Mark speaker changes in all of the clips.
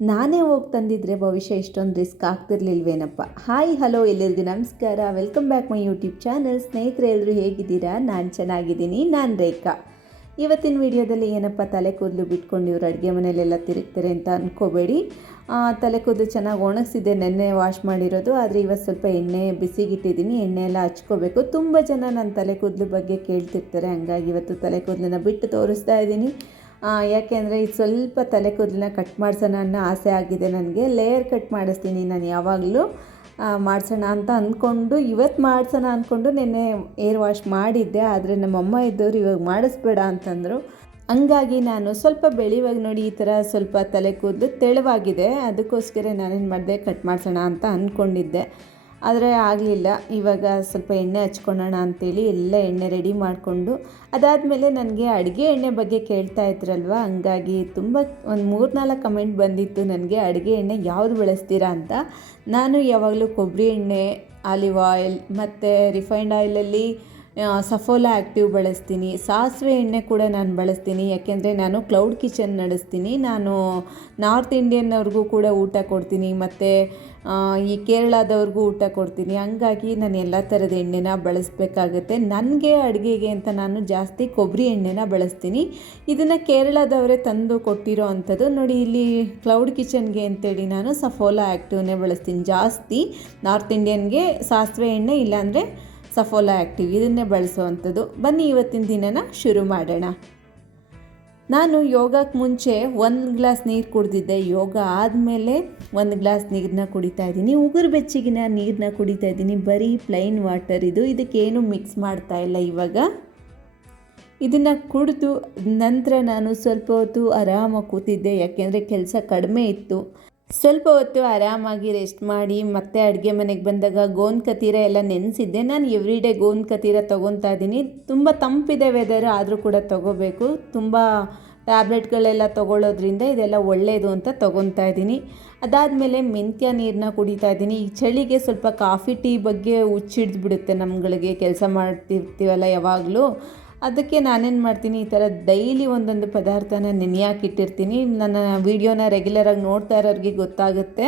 Speaker 1: ನಾನೇ ಹೋಗಿ ತಂದಿದ್ರೆ ಭವಿಷ್ಯ ಇಷ್ಟೊಂದು ರಿಸ್ಕ್ ಆಗ್ತಿರ್ಲಿಲ್ವೇನಪ್ಪ. ಹಾಯ್, ಹಲೋ, ಎಲ್ಲರಿಗೂ ನಮಸ್ಕಾರ. Welcome back my YouTube channel ಸ್ನೇಹಿತರೆ ಎಲ್ಲರೂ ಹೇಗಿದ್ದೀರಾ? ನಾನು ಚೆನ್ನಾಗಿದ್ದೀನಿ. ನಾನು ರೇಖಾ. ಇವತ್ತಿನ ವಿಡಿಯೋದಲ್ಲಿ ಏನಪ್ಪ, ತಲೆ ಕೂದಲು ಬಿಟ್ಕೊಂಡು ಇವರು ಅಡುಗೆ ಮನೆಯಲ್ಲೆಲ್ಲ ತಿರುಗ್ತಾರೆ ಅಂತ ಅಂದ್ಕೋಬೇಡಿ ತಲೆ ಕೂದಲು ಚೆನ್ನಾಗಿ ಒಣಗಿಸಿದೆ, ನೆನ್ನೆ ವಾಶ್ ಮಾಡಿರೋದು. ಆದರೆ ಇವತ್ತು ಸ್ವಲ್ಪ ಎಣ್ಣೆ ಬಿಸಿಗಿಟ್ಟಿದ್ದೀನಿ. ಎಣ್ಣೆ ಎಲ್ಲ ಹಚ್ಕೋಬೇಕು. ತುಂಬ ಜನ ನನ್ನ ತಲೆ ಕೂದಲು ಬಗ್ಗೆ ಕೇಳ್ತಿರ್ತಾರೆ. ಹಂಗಾಗಿ ಇವತ್ತು ತಲೆ ಕೂದಲನ್ನ ಬಿಟ್ಟು ತೋರಿಸ್ತಾ ಇದ್ದೀನಿ. ಯಾಕೆಂದರೆ ಇದು ಸ್ವಲ್ಪ ತಲೆ ಕೂದಲನ್ನ ಕಟ್ ಮಾಡಿಸೋಣ ಅನ್ನೋ ಆಸೆ ಆಗಿದೆ ನನಗೆ. ಲೇಯರ್ ಕಟ್ ಮಾಡಿಸ್ತೀನಿ ನಾನು ಯಾವಾಗಲೂ. ಮಾಡಿಸೋಣ ಅಂತ ಅಂದ್ಕೊಂಡು ಇವತ್ತು ಮಾಡಿಸೋಣ ಅಂದ್ಕೊಂಡು ನಿನ್ನೆ ಏರ್ ವಾಶ್ ಮಾಡಿದ್ದೆ. ಆದರೆ ನಮ್ಮಮ್ಮ ಇದ್ದವರು ಇವಾಗ ಮಾಡಿಸ್ಬೇಡ ಅಂತಂದರು. ಹಂಗಾಗಿ ನಾನು ಸ್ವಲ್ಪ ಬೆಳಿವಾಗ ನೋಡಿ ಈ ಥರ ಸ್ವಲ್ಪ ತಲೆ ಕೂದಲು ತೆಳುವಾಗಿದೆ. ಅದಕ್ಕೋಸ್ಕರ ನಾನೇನು ಮಾಡಿದೆ ಕಟ್ ಮಾಡಿಸೋಣ ಅಂತ ಅಂದ್ಕೊಂಡಿದ್ದೆ ಆದರೆ ಆಗಲಿಲ್ಲ. ಇವಾಗ ಸ್ವಲ್ಪ ಎಣ್ಣೆ ಹಚ್ಕೊಳ್ಳೋಣ ಅಂತೇಳಿ ಎಲ್ಲ ಎಣ್ಣೆ ರೆಡಿ ಮಾಡಿಕೊಂಡು, ಅದಾದಮೇಲೆ ನನಗೆ ಅಡುಗೆ ಎಣ್ಣೆ ಬಗ್ಗೆ ಕೇಳ್ತಾ ಇದ್ರಲ್ವ? ಹಂಗಾಗಿ ತುಂಬ ಒಂದು ಮೂರು ನಾಲ್ಕು ಕಮೆಂಟ್ ಬಂದಿತ್ತು ನನಗೆ, ಅಡುಗೆ ಎಣ್ಣೆ ಯಾವುದು ಬಳಸ್ತೀರಾ ಅಂತ. ನಾನು ಯಾವಾಗಲೂ ಕೊಬ್ಬರಿ ಎಣ್ಣೆ, ಆಲಿವ್ ಆಯಿಲ್ ಮತ್ತು ರಿಫೈನ್ಡ್ ಆಯಿಲಲ್ಲಿ ಸಫೋಲಾ ಆ್ಯಕ್ಟಿವ್ ಬಳಸ್ತೀನಿ. ಸಾಸಿವೆ ಎಣ್ಣೆ ಕೂಡ ನಾನು ಬಳಸ್ತೀನಿ. ಯಾಕೆಂದರೆ ನಾನು ಕ್ಲೌಡ್ ಕಿಚನ್ ನಡೆಸ್ತೀನಿ. ನಾನು ನಾರ್ತ್ ಇಂಡಿಯನ್ನವ್ರಿಗೂ ಕೂಡ ಊಟ ಕೊಡ್ತೀನಿ. ಮತ್ತು ಈ ಕೇರಳದವ್ರಿಗೂ ಊಟ ಕೊಡ್ತೀನಿ. ಹಂಗಾಗಿ ನಾನು ಎಲ್ಲ ಥರದ ಎಣ್ಣೆನ ಬಳಸಬೇಕಾಗತ್ತೆ. ನನಗೆ ಅಡುಗೆಗೆ ಅಂತ ನಾನು ಜಾಸ್ತಿ ಕೊಬ್ಬರಿ ಎಣ್ಣೆನ ಬಳಸ್ತೀನಿ. ಇದನ್ನು ಕೇರಳದವರೇ ತಂದು ಕೊಟ್ಟಿರೋ ಅಂಥದ್ದು. ನೋಡಿ, ಇಲ್ಲಿ ಕ್ಲೌಡ್ ಕಿಚನ್ಗೆ ಅಂತೇಳಿ ನಾನು ಸಫೋಲಾ ಆ್ಯಕ್ಟಿವ್ನೇ ಬಳಸ್ತೀನಿ ಜಾಸ್ತಿ. ನಾರ್ತ್ ಇಂಡಿಯನ್ಗೆ ಸಾಸಿವೆ ಎಣ್ಣೆ ಇಲ್ಲಾಂದರೆ ಸಫೋಲಾ ಆ್ಯಕ್ಟಿವ್ ಇದನ್ನೇ ಬಳಸುವಂಥದ್ದು. ಬನ್ನಿ ಇವತ್ತಿನ ದಿನನ ಶುರು ಮಾಡೋಣ. ನಾನು ಯೋಗಕ್ಕೆ ಮುಂಚೆ ಒಂದು ಗ್ಲಾಸ್ ನೀರು ಕುಡಿದಿದ್ದೆ. ಯೋಗ ಆದಮೇಲೆ ಒಂದು ಗ್ಲಾಸ್ ನೀರನ್ನ ಕುಡಿತಾ ಇದ್ದೀನಿ. ಉಗುರು ಬೆಚ್ಚಗಿನ ನೀರನ್ನ ಕುಡಿತಾ ಇದ್ದೀನಿ. ಬರೀ ಪ್ಲೈನ್ ವಾಟರ್ ಇದು. ಇದಕ್ಕೇನು ಮಿಕ್ಸ್ ಮಾಡ್ತಾ ಇಲ್ಲ ಇವಾಗ. ಇದನ್ನು ಕುಡಿದು ನಂತರ ನಾನು ಸ್ವಲ್ಪ ಹೊತ್ತು ಆರಾಮಾಗಿ ಕೂತಿದ್ದೆ. ಯಾಕೆಂದರೆ ಕೆಲಸ ಕಡಿಮೆ ಇತ್ತು. ಸ್ವಲ್ಪ ಹೊತ್ತು ಆರಾಮಾಗಿ ರೆಸ್ಟ್ ಮಾಡಿ ಮತ್ತೆ ಅಡುಗೆ ಮನೆಗೆ ಬಂದಾಗ ಗೋಂದ್ ಕತೀರ ಎಲ್ಲ ನೆನೆಸಿದ್ದೆ. ನಾನು ಎವ್ರಿ ಡೇ ಗೋಂದ್ ಕತೀರ ತೊಗೊತಾ ಇದ್ದೀನಿ. ತುಂಬ ತಂಪಿದೆ ವೆದರ್ ಆದರೂ ಕೂಡ ತೊಗೋಬೇಕು. ತುಂಬ ಟ್ಯಾಬ್ಲೆಟ್ಗಳೆಲ್ಲ ತೊಗೊಳ್ಳೋದ್ರಿಂದ ಇದೆಲ್ಲ ಒಳ್ಳೆಯದು ಅಂತ ತೊಗೊತಾ ಇದ್ದೀನಿ. ಅದಾದಮೇಲೆ ಮೆಂತ್ಯ ನೀರನ್ನ ಕುಡಿತಾ ಇದ್ದೀನಿ. ಈ ಚಳಿಗೆ ಸ್ವಲ್ಪ ಕಾಫಿ ಟೀ ಬಗ್ಗೆ ಹುಚ್ಚಿಡ್ದು ಬಿಡುತ್ತೆ ನಮ್ಗಳಿಗೆ. ಕೆಲಸ ಮಾಡ್ತಿರ್ತೀವಲ್ಲ ಯಾವಾಗಲೂ. ಅದಕ್ಕೆ ನಾನೇನು ಮಾಡ್ತೀನಿ, ಈ ಥರ ಡೈಲಿ ಒಂದೊಂದು ಪದಾರ್ಥನ ನೆನೆಯಾಕಿಟ್ಟಿರ್ತೀನಿ ನನ್ನ ವೀಡಿಯೋನ ರೆಗ್ಯುಲರಾಗಿ ನೋಡ್ತಾ ಇರೋರಿಗೆ ಗೊತ್ತಾಗುತ್ತೆ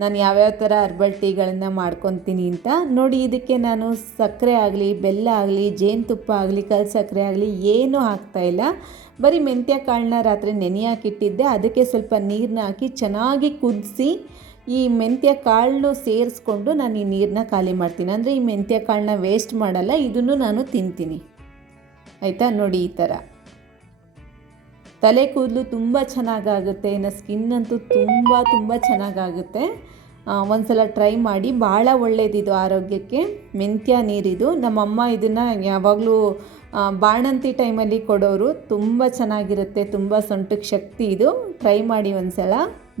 Speaker 1: ನಾನು ಯಾವ್ಯಾವ ಥರ ಹರ್ಬಲ್ ಟೀಗಳನ್ನು ಮಾಡ್ಕೊತೀನಿ ಅಂತ. ನೋಡಿ, ಇದಕ್ಕೆ ನಾನು ಸಕ್ಕರೆ ಆಗಲಿ, ಬೆಲ್ಲ ಆಗಲಿ ಜೇನುತುಪ್ಪ ಆಗಲಿ, ಕಲ್ ಸಕ್ಕರೆ ಆಗಲಿ ಏನೂ ಹಾಕ್ತಾಯಿಲ್ಲ ಬರೀ ಮೆಂತ್ಯ ಕಾಳನ್ನ ರಾತ್ರಿ ನೆನೆಯಾಕಿಟ್ಟಿದ್ದೆ ಅದಕ್ಕೆ ಸ್ವಲ್ಪ ನೀರನ್ನ ಹಾಕಿ ಚೆನ್ನಾಗಿ ಕುದಿಸಿ ಈ ಮೆಂತ್ಯ ಕಾಳನ್ನು ಸೇರಿಸ್ಕೊಂಡು ನಾನು ಈ ನೀರನ್ನ ಖಾಲಿ ಮಾಡ್ತೀನಿ. ಅಂದರೆ ಈ ಮೆಂತ್ಯ ಕಾಳನ್ನ ವೇಸ್ಟ್ ಮಾಡಲ್ಲ, ಇದನ್ನು ನಾನು ತಿಂತೀನಿ. ಆಯಿತಾ? ನೋಡಿ ಈ ಥರ. ತಲೆ ಕೂದಲು ತುಂಬ ಚೆನ್ನಾಗಾಗುತ್ತೆ, ಇನ್ನು ಸ್ಕಿನ್ ಅಂತೂ ತುಂಬ ತುಂಬ ಚೆನ್ನಾಗಾಗುತ್ತೆ. ಒಂದ್ಸಲ ಟ್ರೈ ಮಾಡಿ, ಭಾಳ ಒಳ್ಳೆಯದಿದು ಆರೋಗ್ಯಕ್ಕೆ. ಮೆಂತ್ಯ ನೀರಿದು. ನಮ್ಮಮ್ಮ ಇದನ್ನು ಯಾವಾಗಲೂ ಬಾಣಂತಿ ಟೈಮಲ್ಲಿ ಕೊಡೋರು. ತುಂಬ ಚೆನ್ನಾಗಿರುತ್ತೆ, ತುಂಬ ಸೊಂಟಕ್ಕೆ ಶಕ್ತಿ ಇದು. ಟ್ರೈ ಮಾಡಿ ಒಂದು ಸಲ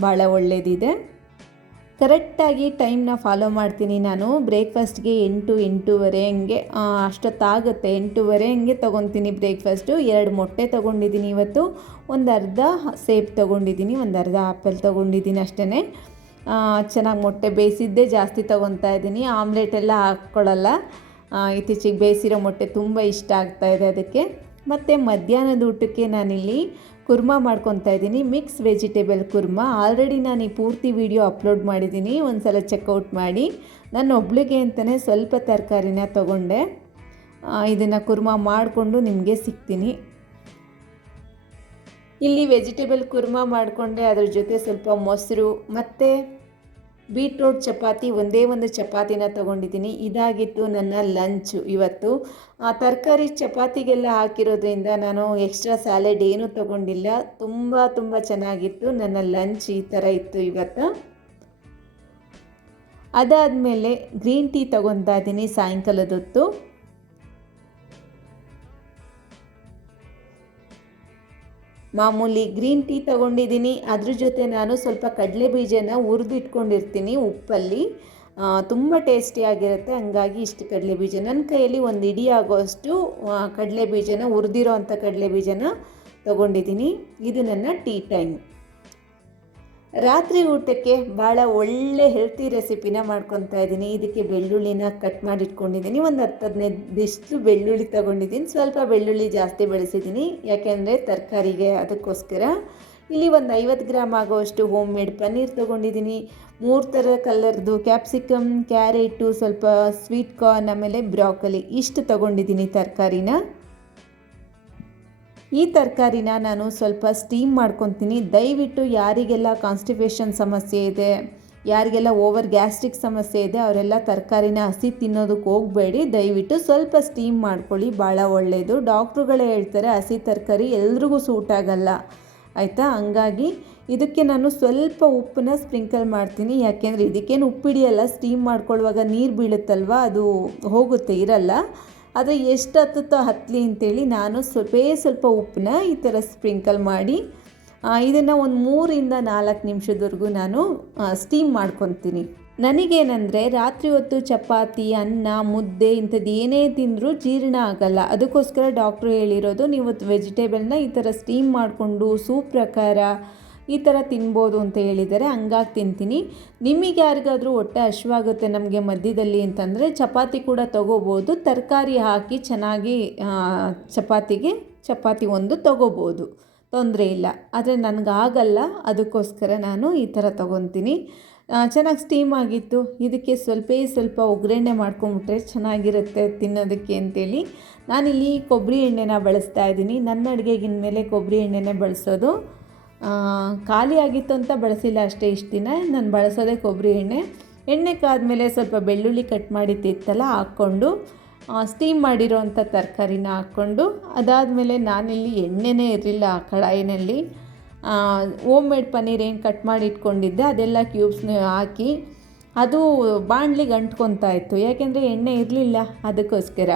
Speaker 1: ಭಾಳ ಒಳ್ಳೆಯದಿದೆ ಕರೆಕ್ಟಾಗಿ ಟೈಮ್ನ ಫಾಲೋ ಮಾಡ್ತೀನಿ ನಾನು. ಬ್ರೇಕ್ಫಾಸ್ಟ್ಗೆ ಎಂಟು, ಎಂಟೂವರೆ ಹಂಗೆ ಅಷ್ಟೊತ್ತಾಗುತ್ತೆ. ಎಂಟೂವರೆ ಹಂಗೆ ತೊಗೊತೀನಿ ಬ್ರೇಕ್ಫಾಸ್ಟು. ಎರಡು ಮೊಟ್ಟೆ ತೊಗೊಂಡಿದ್ದೀನಿ ಇವತ್ತು. ಒಂದು ಅರ್ಧ ಸೇಬ್ ತೊಗೊಂಡಿದ್ದೀನಿ, ಒಂದು ಅರ್ಧ ಆ್ಯಪಲ್ ತೊಗೊಂಡಿದ್ದೀನಿ ಅಷ್ಟೇ ಚೆನ್ನಾಗಿ ಮೊಟ್ಟೆ ಬೇಯಿಸಿದ್ದೇ ಜಾಸ್ತಿ ತೊಗೊತಾ ಇದ್ದೀನಿ. ಆಮ್ಲೆಟ್ ಎಲ್ಲ ಹಾಕ್ಕೊಳ್ಳಲ್ಲ ಇತ್ತೀಚೆಗೆ ಬೇಯಿಸಿರೋ ಮೊಟ್ಟೆ ತುಂಬ ಇಷ್ಟ ಆಗ್ತಾಯಿದೆ ಅದಕ್ಕೆ. ಮತ್ತು ಮಧ್ಯಾಹ್ನದ ಊಟಕ್ಕೆ ನಾನಿಲ್ಲಿ ಕುರ್ಮಾ ಮಾಡ್ಕೊತಾ ಇದ್ದೀನಿ. Mix vegetable Kurma. ಆಲ್ರೆಡಿ ನಾನು ಈ ಪೂರ್ತಿ ವಿಡಿಯೋ ಅಪ್ಲೋಡ್ ಮಾಡಿದ್ದೀನಿ. ಒಂದು ಸಲ ಚೆಕ್ಔಟ್ ಮಾಡಿ. ನಾನು ಒಬ್ಳಿಗೆ ಅಂತಲೇ ಸ್ವಲ್ಪ ತರಕಾರಿನ ತಗೊಂಡೆ. ಇದನ್ನು ಕುರ್ಮಾ ಮಾಡಿಕೊಂಡು ನಿಮಗೆ ಸಿಗ್ತೀನಿ. ಇಲ್ಲಿ ವೆಜಿಟೇಬಲ್ ಕುರ್ಮಾ ಮಾಡಿಕೊಂಡೆ. ಅದ್ರ ಜೊತೆ ಸ್ವಲ್ಪ ಮೊಸರು, ಮತ್ತು ಬೀಟ್ರೋಟ್ ಚಪಾತಿ, ಒಂದೇ ಒಂದು ಚಪಾತಿನ ತೊಗೊಂಡಿದ್ದೀನಿ. ಇದಾಗಿತ್ತು ನನ್ನ ಲಂಚು. ಇವತ್ತು ತರಕಾರಿ ಚಪಾತಿಗೆಲ್ಲ ಹಾಕಿರೋದ್ರಿಂದ ನಾನು ಎಕ್ಸ್ಟ್ರಾ ಸ್ಯಾಲೆಡ್ ಏನೂ ತೊಗೊಂಡಿಲ್ಲ. ತುಂಬ ತುಂಬ ಚೆನ್ನಾಗಿತ್ತು. ನನ್ನ ಲಂಚ್ ಈ ಥರ ಇತ್ತು ಇವತ್ತು. ಅದಾದಮೇಲೆ ಗ್ರೀನ್ ಟೀ ತೊಗೊತಾ ಇದ್ದೀನಿ ಸಾಯಂಕಾಲದೊತ್ತು. ಮಾಮೂಲಿ ಗ್ರೀನ್ ಟೀ ತಗೊಂಡಿದ್ದೀನಿ. ಅದ್ರ ಜೊತೆ ನಾನು ಸ್ವಲ್ಪ ಕಡಲೆ ಬೀಜನ ಹುರಿದಿಟ್ಕೊಂಡಿರ್ತೀನಿ ಉಪ್ಪಲ್ಲಿ. ತುಂಬ ಟೇಸ್ಟಿಯಾಗಿರುತ್ತೆ ಹಂಗಾಗಿ ಇಷ್ಟು ಕಡಲೆ ಬೀಜ. ನನ್ನ ಕೈಯಲ್ಲಿ ಒಂದು ಇಡಿ ಆಗೋಷ್ಟು ಕಡಲೆ ಬೀಜನ ಹುರಿದಿರೋ ಅಂಥ ಕಡಲೆ ಬೀಜನ ತೊಗೊಂಡಿದ್ದೀನಿ. ಇದು ನನ್ನ ಟೀ ಟೈಮ್. ರಾತ್ರಿ ಊಟಕ್ಕೆ ಭಾಳ ಒಳ್ಳೆ ಹೆಲ್ತಿ ರೆಸಿಪಿನ ಮಾಡ್ಕೊತಾ ಇದ್ದೀನಿ. ಇದಕ್ಕೆ ಬೆಳ್ಳುಳ್ಳಿನ ಕಟ್ ಮಾಡಿ ಇಟ್ಕೊಂಡಿದ್ದೀನಿ ಒಂದು ಹತ್ತು ಹದಿನೈದಿಷ್ಟು ಬೆಳ್ಳುಳ್ಳಿ ತೊಗೊಂಡಿದ್ದೀನಿ. ಸ್ವಲ್ಪ ಬೆಳ್ಳುಳ್ಳಿ ಜಾಸ್ತಿ ಬೆಳೆಸಿದ್ದೀನಿ. ಯಾಕೆಂದರೆ ತರಕಾರಿಗೆ ಅದಕ್ಕೋಸ್ಕರ. ಇಲ್ಲಿ ಒಂದು ಐವತ್ತು ಗ್ರಾಮ್ ಆಗೋಷ್ಟು ಹೋಮ್ ಮೇಡ್ ಪನ್ನೀರ್ ತೊಗೊಂಡಿದ್ದೀನಿ. ಮೂರು ಥರ ಕಲರ್ದು ಕ್ಯಾಪ್ಸಿಕಮ್ ಕ್ಯಾರೆಟು ಸ್ವಲ್ಪ ಸ್ವೀಟ್ ಕಾರ್ನ್ ಆಮೇಲೆ ಬ್ರಾಕಲಿ ಇಷ್ಟು ತೊಗೊಂಡಿದ್ದೀನಿ ತರಕಾರಿನ. ಈ ತರಕಾರಿನ ನಾನು ಸ್ವಲ್ಪ ಸ್ಟೀಮ್ ಮಾಡ್ಕೊತೀನಿ. ದಯವಿಟ್ಟು ಯಾರಿಗೆಲ್ಲ ಕಾನ್ಸ್ಟಿಪೇಷನ್ ಸಮಸ್ಯೆ ಇದೆ, ಯಾರಿಗೆಲ್ಲ ಓವರ್ ಗ್ಯಾಸ್ಟ್ರಿಕ್ ಸಮಸ್ಯೆ ಇದೆ, ಅವರೆಲ್ಲ ತರಕಾರಿನ ಹಸಿ ತಿನ್ನೋದಕ್ಕೆ ಹೋಗಬೇಡಿ. ದಯವಿಟ್ಟು ಸ್ವಲ್ಪ ಸ್ಟೀಮ್ ಮಾಡ್ಕೊಳ್ಳಿ, ಭಾಳ ಒಳ್ಳೆಯದು ಡಾಕ್ಟ್ರುಗಳೇ ಹೇಳ್ತಾರೆ, ಹಸಿ ತರಕಾರಿ ಎಲ್ರಿಗೂ ಸೂಟ್ ಆಗಲ್ಲ. ಆಯಿತಾ? ಹಂಗಾಗಿ ಇದಕ್ಕೆ ನಾನು ಸ್ವಲ್ಪ ಉಪ್ಪನ್ನ ಸ್ಪ್ರಿಂಕಲ್ ಮಾಡ್ತೀನಿ. ಯಾಕೆಂದರೆ ಇದಕ್ಕೇನು ಉಪ್ಪಿಡಿಯಲ್ಲ ಸ್ಟೀಮ್ ಮಾಡ್ಕೊಳ್ಳುವಾಗ ನೀರು ಬೀಳುತ್ತಲ್ವ? ಅದು ಹೋಗುತ್ತೆ, ಇರಲ್ಲ. ಅದು ಎಷ್ಟು ಹತ್ತುತ್ತೋ ಹತ್ತಲಿ ಅಂತೇಳಿ ನಾನು ಸ್ವಲ್ಪೇ ಸ್ವಲ್ಪ ಉಪ್ಪನ್ನ ಈ ಥರ ಸ್ಪ್ರಿಂಕಲ್ ಮಾಡಿ ಇದನ್ನು ಒಂದು ಮೂರಿಂದ ನಾಲ್ಕು ನಿಮಿಷದವರೆಗೂ ನಾನು ಸ್ಟೀಮ್ ಮಾಡ್ಕೊತೀನಿ. ನನಗೇನೆಂದರೆ ರಾತ್ರಿ ಹೊತ್ತು ಚಪಾತಿ, ಅನ್ನ, ಮುದ್ದೆ ಇಂಥದ್ದು ಏನೇ ತಿಂದರೂ ಜೀರ್ಣ ಆಗಲ್ಲ. ಅದಕ್ಕೋಸ್ಕರ ಡಾಕ್ಟ್ರು ಹೇಳಿರೋದು, ನೀವು ವೆಜಿಟೇಬಲ್ನ ಈ ಥರ ಸ್ಟೀಮ್ ಮಾಡಿಕೊಂಡು ಸೂಪ್ ಪ್ರಕಾರ ಈ ಥರ ತಿನ್ಬೋದು ಅಂತ ಹೇಳಿದರೆ ಹಂಗಾಗಿ ತಿಂತೀನಿ. ನಿಮಗೆ ಯಾರಿಗಾದರೂ ಹೊಟ್ಟೆ ಹಶ್ವಾಗುತ್ತೆ ನಮಗೆ ಮಧ್ಯದಲ್ಲಿ ಅಂತಂದರೆ ಚಪಾತಿ ಕೂಡ ತಗೋಬೋದು. ತರಕಾರಿ ಹಾಕಿ ಚೆನ್ನಾಗಿ ಚಪಾತಿಗೆ ಚಪಾತಿ ಒಂದು ತಗೋಬೋದು. ತೊಂದರೆ ಇಲ್ಲ. ಆದರೆ ನನಗಾಗಲ್ಲ ಅದಕ್ಕೋಸ್ಕರ ನಾನು ಈ ಥರ ತೊಗೊತೀನಿ. ಚೆನ್ನಾಗಿ ಸ್ಟೀಮ್ ಆಗಿತ್ತು. ಇದಕ್ಕೆ ಸ್ವಲ್ಪ ಸ್ವಲ್ಪ ಒಗ್ಗರಣೆ ಮಾಡ್ಕೊಂಬಿಟ್ರೆ ಚೆನ್ನಾಗಿರುತ್ತೆ ತಿನ್ನೋದಕ್ಕೆ ಅಂತೇಳಿ. ನಾನಿಲ್ಲಿ ಕೊಬ್ಬರಿ ಎಣ್ಣೆನ ಬಳಸ್ತಾ ಇದ್ದೀನಿ. ನನ್ನ ಅಡುಗೆಗಿನ ಮೇಲೆ ಕೊಬ್ಬರಿ ಎಣ್ಣೆನೇ ಬಳಸೋದು. ಖಾಲಿ ಆಗಿತ್ತು ಅಂತ ಬಳಸಿಲ್ಲ ಅಷ್ಟೇ ಇಷ್ಟು ದಿನ. ನಾನು ಬಳಸೋದೇ ಕೊಬ್ಬರಿ ಎಣ್ಣೆ. ಎಣ್ಣೆ ಕಾದ್ಮೇಲೆ ಸ್ವಲ್ಪ ಬೆಳ್ಳುಳ್ಳಿ ಕಟ್ ಮಾಡಿದ್ದಿತ್ತಲ್ಲ ಹಾಕ್ಕೊಂಡು ಸ್ಟೀಮ್ ಮಾಡಿರೋ ಅಂಥ ತರಕಾರಿನ ಹಾಕ್ಕೊಂಡು, ಅದಾದಮೇಲೆ ನಾನಿಲ್ಲಿ ಎಣ್ಣೆನೇ ಇರಲಿಲ್ಲ ಆ ಕಡಾಯಿನಲ್ಲಿ. ಓಮ್ ಮೇಡ್ ಪನ್ನೀರ್ ಏನು ಕಟ್ ಮಾಡಿ ಇಟ್ಕೊಂಡಿದ್ದೆ ಅದೆಲ್ಲ ಕ್ಯೂಬ್ಸ್ನ ಹಾಕಿ, ಅದು ಬಾಣಲಿಗೆ ಅಂಟ್ಕೊತಾ ಇತ್ತು. ಯಾಕೆಂದರೆ ಎಣ್ಣೆ ಇರಲಿಲ್ಲ ಅದಕ್ಕೋಸ್ಕರ.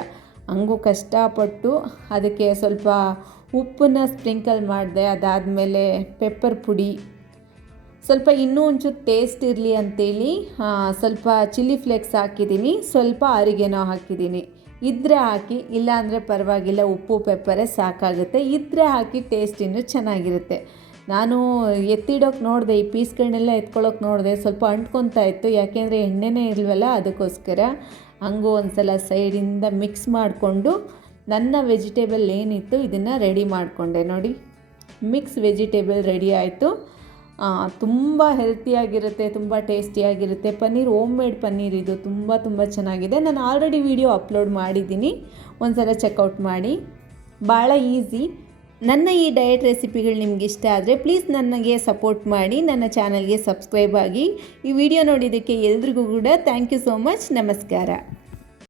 Speaker 1: ಹಂಗೂ ಕಷ್ಟಪಟ್ಟು ಅದಕ್ಕೆ ಸ್ವಲ್ಪ ಉಪ್ಪನ್ನ ಸ್ಪ್ರಿಂಕಲ್ ಮಾಡಿದೆ, ಅದಾದಮೇಲೆ ಪೆಪ್ಪರ್ ಪುಡಿ. ಸ್ವಲ್ಪ ಇನ್ನೂ ಒಂಚೂರು ಟೇಸ್ಟ್ ಇರಲಿ ಅಂತೇಳಿ ಸ್ವಲ್ಪ ಚಿಲ್ಲಿ ಫ್ಲೇಕ್ಸ್ ಹಾಕಿದ್ದೀನಿ, ಸ್ವಲ್ಪ ಅರಿಗೆನೋ ಹಾಕಿದ್ದೀನಿ. ಇದ್ರೆ ಹಾಕಿ, ಇಲ್ಲಾಂದರೆ ಪರವಾಗಿಲ್ಲ, ಉಪ್ಪು, ಪೆಪ್ಪರೇ ಸಾಕಾಗುತ್ತೆ. ಇದ್ರೆ ಹಾಕಿ ಟೇಸ್ಟ್ ಇನ್ನೂ ಚೆನ್ನಾಗಿರುತ್ತೆ. ನಾನು ಎತ್ತಿಡೋಕೆ ನೋಡಿದೆ, ಈ ಪೀಸ್ಗಳನ್ನೆಲ್ಲ ಎತ್ಕೊಳ್ಳೋಕೆ ನೋಡಿದೆ, ಸ್ವಲ್ಪ ಅಂಟ್ಕೊತಾ ಇತ್ತು. ಯಾಕೆಂದರೆ ಎಣ್ಣೆನೇ ಇಲ್ವಲ್ಲ, ಅದಕ್ಕೋಸ್ಕರ ಹಂಗೂ ಒಂದು ಸಲ ಸೈಡಿಂದ ಮಿಕ್ಸ್ ಮಾಡಿಕೊಂಡು ನನ್ನ ವೆಜಿಟೇಬಲ್ ಏನಿತ್ತು, ಇದನ್ನು ರೆಡಿ ಮಾಡಿಕೊಂಡೆ ನೋಡಿ. ಮಿಕ್ಸ್ ವೆಜಿಟೇಬಲ್ ರೆಡಿ ಆಯಿತು. ತುಂಬ ಹೆಲ್ತಿಯಾಗಿರುತ್ತೆ ತುಂಬ ಟೇಸ್ಟಿಯಾಗಿರುತ್ತೆ ಪನ್ನೀರ್ ಓಮ್ ಮೇಡ್ ಪನ್ನೀರ್ ಇದು ತುಂಬ ತುಂಬ ಚೆನ್ನಾಗಿದೆ. ನಾನು ಆಲ್ರೆಡಿ ವಿಡಿಯೋ ಅಪ್ಲೋಡ್ ಮಾಡಿದ್ದೀನಿ. ಒಂದು ಸಲ ಚೆಕ್ಔಟ್ ಮಾಡಿ. ಭಾಳ ಈಸಿ ನನ್ನ ಈ ಡಯಟ್ ರೆಸಿಪಿಗಳು ನಿಮ್ಗೆ ಇಷ್ಟ ಆದರೆ ಪ್ಲೀಸ್ ನನಗೆ ಸಪೋರ್ಟ್ ಮಾಡಿ, ನನ್ನ ಚಾನಲ್ಗೆ ಸಬ್ಸ್ಕ್ರೈಬ್ ಆಗಿ. ಈ ವಿಡಿಯೋ ನೋಡಿದ್ದಕ್ಕೆ ಎಲ್ರಿಗೂ ಕೂಡ ಥ್ಯಾಂಕ್ ಯು ಸೋ ಮಚ್ ನಮಸ್ಕಾರ.